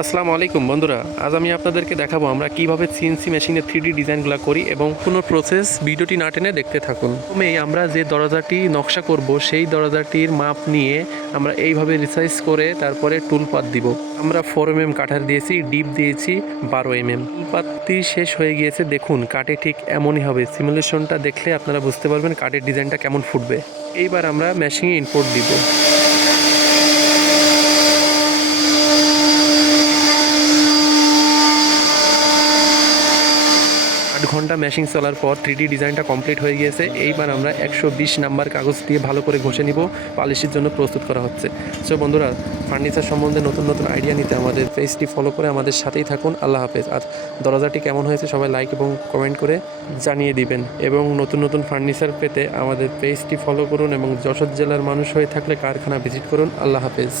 আসসালামু আলাইকুম বন্ধুরা, আজ আমি আপনাদেরকে দেখাবো আমরা কিভাবে সিএনসি মেশিনে 3D ডিজাইনগুলো করি এবং কোনো প্রসেস ভিডিওটি না টেনে দেখতে থাকুন। প্রথমেই আমরা যে দরজাটি নকশা করব সেই দরজাটির মাপ নিয়ে আমরা এইভাবে রিসাইজ করে তারপরে টুলপাত দিব। আমরা 4 mm কাঠার দিয়েছি, ডিপ দিয়েছি 12 mm। টুলপাতটি শেষ হয়ে গিয়েছে, দেখুন কাটে ঠিক এমনই হবে। সিমুলেশনটা দেখলে আপনারা বুঝতে পারবেন কাঠের ডিজাইনটা কেমন ফুটবে। এইবার আমরা মেশিনে ইনপুট দিব। 8 ঘন্টা মেশিং চলার পর 3D ডিজাইনটা কমপ্লিট হয়ে গিয়েছে। এইবার আমরা 120 নাম্বার কাগজ দিয়ে ভালো করে ঘষে নিব, পালিশের জন্য প্রস্তুত করা হচ্ছে। সো বন্ধুরা, ফার্নিচার সম্বন্ধে নতুন নতুন আইডিয়া নিতে আমাদের পেজটি ফলো করে আমাদের সাথেই থাকুন। আল্লাহ হাফেজ। আর দরজাটি কেমন হয়েছে সবাই লাইক এবং কমেন্ট করে জানিয়ে দিবেন, এবং নতুন নতুন ফার্নিচার পেতে আমাদের পেজটি ফলো করুন, এবং যশোর জেলার মানুষ হয়ে থাকলে কারখানা ভিজিট করুন। আল্লাহ হাফেজ।